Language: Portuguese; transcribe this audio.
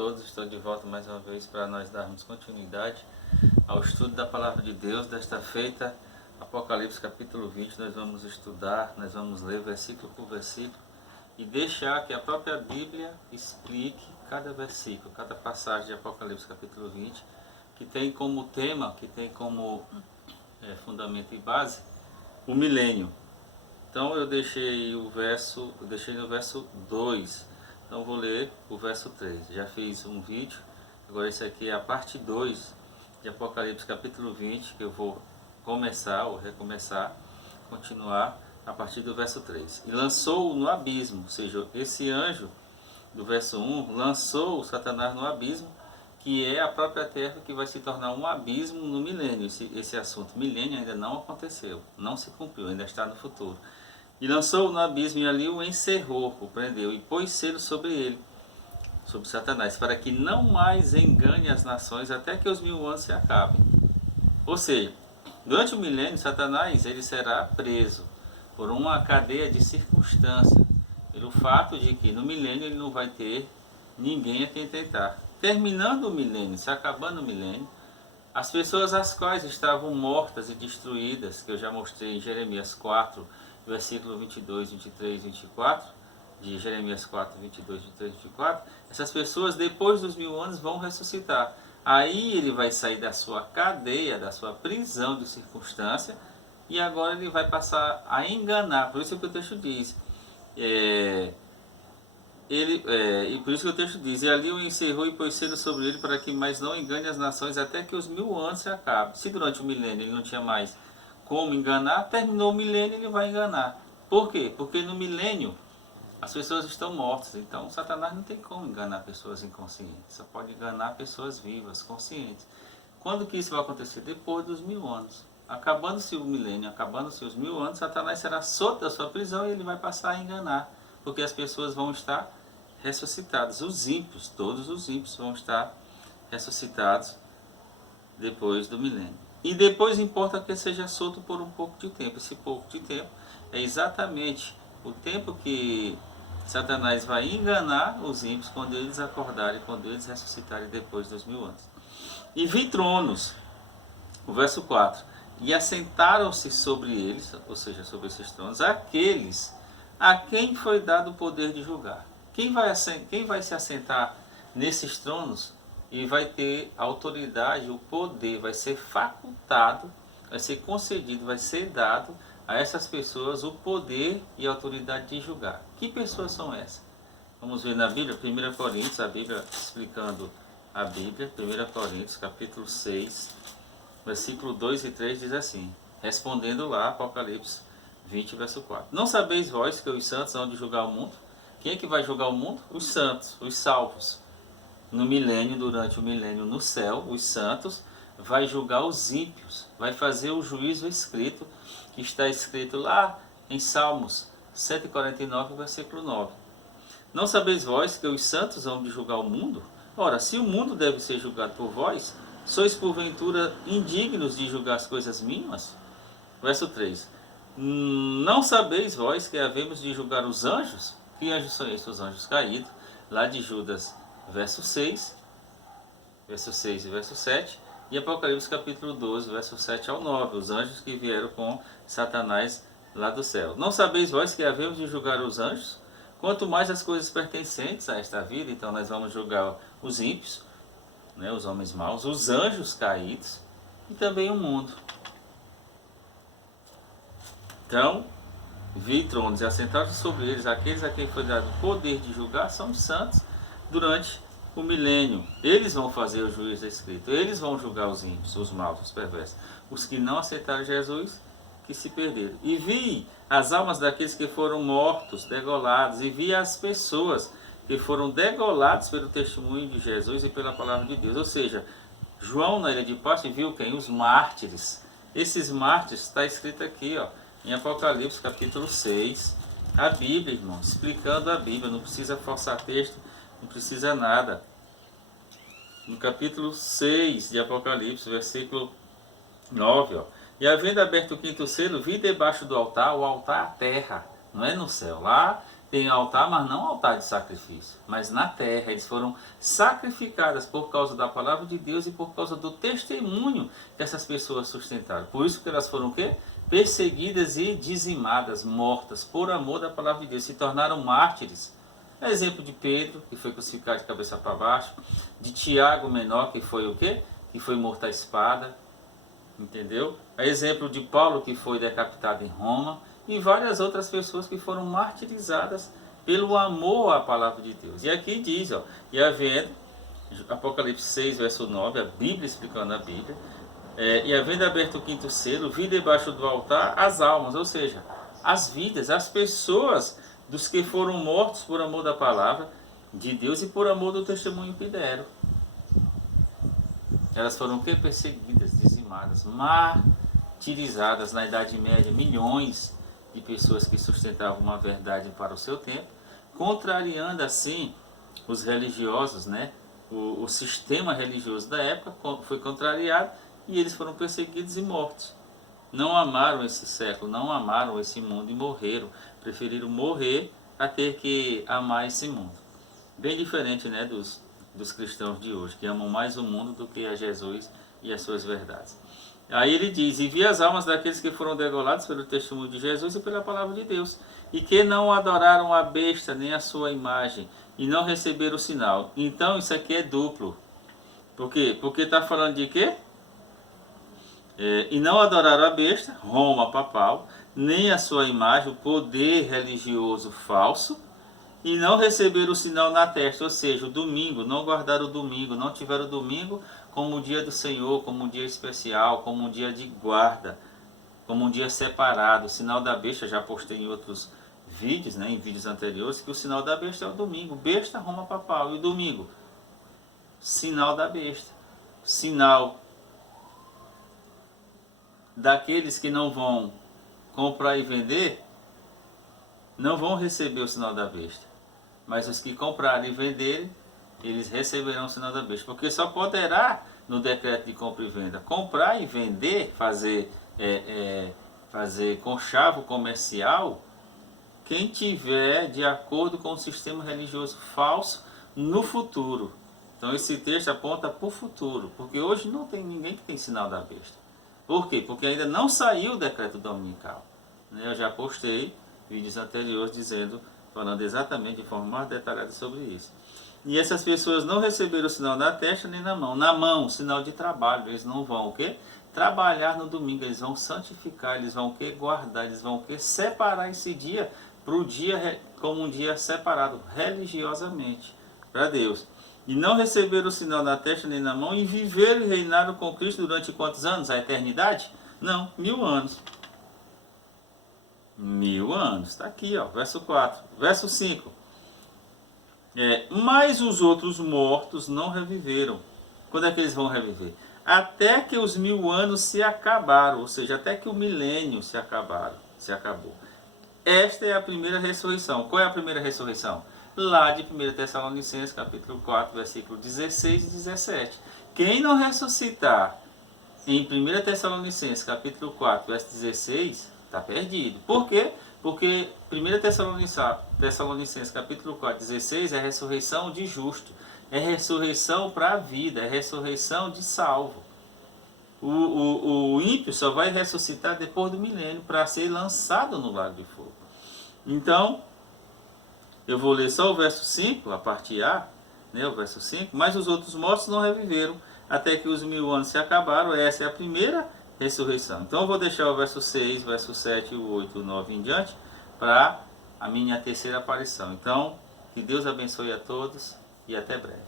todos, estou de volta mais uma vez para nós darmos continuidade ao estudo da Palavra de Deus. Desta feita, Apocalipse capítulo 20, nós vamos estudar, nós vamos ler versículo por versículo e deixar que a própria Bíblia explique cada versículo, cada passagem de Apocalipse capítulo 20, que tem como tema, que tem como fundamento e base o milênio. Então eu deixei no verso 2. Então vou ler o verso 3. Já fiz um vídeo, agora esse aqui é a parte 2 de Apocalipse capítulo 20, que eu vou começar ou recomeçar, continuar a partir do verso 3. E lançou-o no abismo, ou seja, esse anjo do verso 1 lançou Satanás no abismo, que é a própria terra, que vai se tornar um abismo no milênio. Esse assunto milênio ainda não aconteceu, não se cumpriu, ainda está no futuro. E lançou-o no abismo, e ali o encerrou, o prendeu, e pôs selo sobre ele, sobre Satanás, para que não mais engane as nações, até que os 1000 anos se acabem. Ou seja, durante o milênio, Satanás ele será preso por uma cadeia de circunstância, pelo fato de que no milênio ele não vai ter ninguém a quem tentar. Terminando o milênio, se acabando o milênio, as pessoas as quais estavam mortas e destruídas, que eu já mostrei em Jeremias 4, versículo 22, 23, 24, de Jeremias 4, 22, 23, 24, essas pessoas depois dos 1000 anos vão ressuscitar. Aí ele vai sair da sua cadeia, da sua prisão de circunstância, e agora ele vai passar a enganar. Por isso que o texto diz, e por isso que o texto diz, e ali o encerrou e pôs selo sobre ele, para que mais não engane as nações, até que os 1000 anos se acabem. Se durante o milênio ele não tinha mais como enganar, terminou o milênio, ele vai enganar. Por quê? Porque no milênio as pessoas estão mortas, então Satanás não tem como enganar pessoas inconscientes, só pode enganar pessoas vivas, conscientes. Quando que isso vai acontecer? Depois dos 1000 anos. Acabando-se o milênio, acabando-se os 1000 anos, Satanás será solto da sua prisão e ele vai passar a enganar, porque as pessoas vão estar ressuscitadas. Os ímpios, todos os ímpios vão estar ressuscitados depois do milênio. E depois importa que seja solto por um pouco de tempo. Esse pouco de tempo é exatamente o tempo que Satanás vai enganar os ímpios quando eles acordarem, quando eles ressuscitarem depois dos 1000 anos. E vi tronos, o verso 4, e assentaram-se sobre eles, ou seja, sobre esses tronos, aqueles a quem foi dado o poder de julgar. Quem vai se assentar nesses tronos e vai ter autoridade, o poder, vai ser facultado, vai ser concedido, vai ser dado a essas pessoas o poder e a autoridade de julgar. Que pessoas são essas? Vamos ver na Bíblia, 1 Coríntios, a Bíblia explicando a Bíblia, 1 Coríntios, capítulo 6, versículo 2 e 3 diz assim, respondendo lá, Apocalipse 20, verso 4. Não sabeis vós que os santos hão de julgar o mundo? Quem é que vai julgar o mundo? Os santos, os salvos. No milênio, durante o milênio no céu, os santos vai julgar os ímpios, vai fazer o juízo escrito, que está escrito lá em Salmos 149, versículo 9. Não sabeis vós que os santos hão de julgar o mundo? Ora, se o mundo deve ser julgado por vós, sois porventura indignos de julgar as coisas mínimas? Verso 3. Não sabeis vós que havemos de julgar os anjos? Que anjos são esses? Os anjos caídos, lá de Judas, verso 6 e verso 7, e Apocalipse capítulo 12, verso 7 ao 9, os anjos que vieram com Satanás lá do céu. Não sabeis vós que havemos de julgar os anjos? Quanto mais as coisas pertencentes a esta vida, então nós vamos julgar os ímpios, né, os homens maus, os anjos caídos e também o mundo. Então, vi tronos e assentados sobre eles aqueles a quem foi dado o poder de julgar, são os santos durante o milênio. Eles vão fazer o juízo escrito, eles vão julgar os ímpios, os maus, os perversos, os que não aceitaram Jesus, que se perderam. E vi as almas daqueles que foram mortos, degolados, e vi as pessoas que foram degolados pelo testemunho de Jesus e pela palavra de Deus. Ou seja, João na ilha de Patmos viu quem? Os mártires. Esses mártires está escrito aqui, ó, em Apocalipse capítulo 6, a Bíblia, irmão, explicando a Bíblia, não precisa forçar texto, não precisa nada. No capítulo 6 de Apocalipse, versículo 9, ó. E havendo aberto o quinto selo, vi debaixo do altar, o altar à terra, não é no céu, lá tem altar, mas não altar de sacrifício, mas na terra. Eles foram sacrificadas por causa da palavra de Deus e por causa do testemunho que essas pessoas sustentaram. Por isso que elas foram o quê? Perseguidas e dizimadas, mortas, por amor da palavra de Deus, se tornaram mártires. É exemplo de Pedro, que foi crucificado de cabeça para baixo, de Tiago menor, que foi o quê? Que foi morto à espada, entendeu? É exemplo de Paulo, que foi decapitado em Roma, e várias outras pessoas que foram martirizadas pelo amor à palavra de Deus. E aqui diz, ó, e havendo, Apocalipse 6, verso 9, a Bíblia explicando a Bíblia, e havendo aberto o quinto selo, vi debaixo do altar as almas, ou seja, as vidas, as pessoas dos que foram mortos por amor da palavra de Deus e por amor do testemunho que deram. Elas foram o que? Perseguidas, dizimadas, martirizadas na Idade Média, milhões de pessoas que sustentavam uma verdade para o seu tempo, contrariando assim os religiosos, né? O sistema religioso da época foi contrariado e eles foram perseguidos e mortos. Não amaram esse século, não amaram esse mundo e morreram. Preferiram morrer a ter que amar esse mundo. Bem diferente, né, dos cristãos de hoje, que amam mais o mundo do que a Jesus e as suas verdades. Aí ele diz, e vi as almas daqueles que foram degolados pelo testemunho de Jesus e pela palavra de Deus, e que não adoraram a besta nem a sua imagem, e não receberam o sinal. Então isso aqui é duplo. Por quê? Porque está falando de quê? E não adoraram a besta, Roma papal, nem a sua imagem, o poder religioso falso, e não receberam o sinal na testa, ou seja, o domingo, não guardaram o domingo, não tiveram o domingo como o dia do Senhor, como um dia especial, como um dia de guarda, como um dia separado. O sinal da besta, já postei em outros vídeos, né, em vídeos anteriores, que o sinal da besta é o domingo, besta, Roma papal, e o domingo, sinal da besta, sinal daqueles que não vão comprar e vender, não vão receber o sinal da besta. Mas os que comprarem e venderem, eles receberão o sinal da besta. Porque só poderá, no decreto de compra e venda, comprar e vender, fazer conchavo comercial, quem tiver de acordo com o sistema religioso falso no futuro. Então esse texto aponta para o futuro, porque hoje não tem ninguém que tem sinal da besta. Por quê? Porque ainda não saiu o decreto dominical. Eu já postei vídeos anteriores falando exatamente de forma mais detalhada sobre isso. E essas pessoas não receberam o sinal na testa nem na mão. Na mão, sinal de trabalho. Eles não vão o quê? Trabalhar no domingo. Eles vão santificar, eles vão o quê? Guardar, eles vão o quê? Separar esse dia para o dia como um dia separado religiosamente para Deus. E não receberam o sinal na testa nem na mão e viveram e reinaram com Cristo durante quantos anos? A eternidade? Não, 1000 anos. 1000 anos, está aqui, ó, verso 4, verso 5. Mas os outros mortos não reviveram. Quando é que eles vão reviver? Até que os 1000 anos se acabaram, ou seja, até que o milênio se acabou. Esta é a primeira ressurreição. Qual é a primeira ressurreição? Lá de 1 Tessalonicenses, capítulo 4, versículo 16 e 17. Quem não ressuscitar em 1 Tessalonicenses, capítulo 4, verso 16... está perdido. Por quê? Porque 1 Tessalonicenses capítulo 4, 16 é a ressurreição de justo. É ressurreição para a vida, é ressurreição de salvo. O ímpio só vai ressuscitar depois do milênio para ser lançado no lago de fogo. Então, eu vou ler só o verso 5, a parte A, né, o verso 5. Mas os outros mortos não reviveram, até que os 1000 anos se acabaram. Essa é a primeira ressurreição. Então eu vou deixar o verso 6, verso 7, o 8, o 9 em diante para a minha terceira aparição. Então, que Deus abençoe a todos e até breve.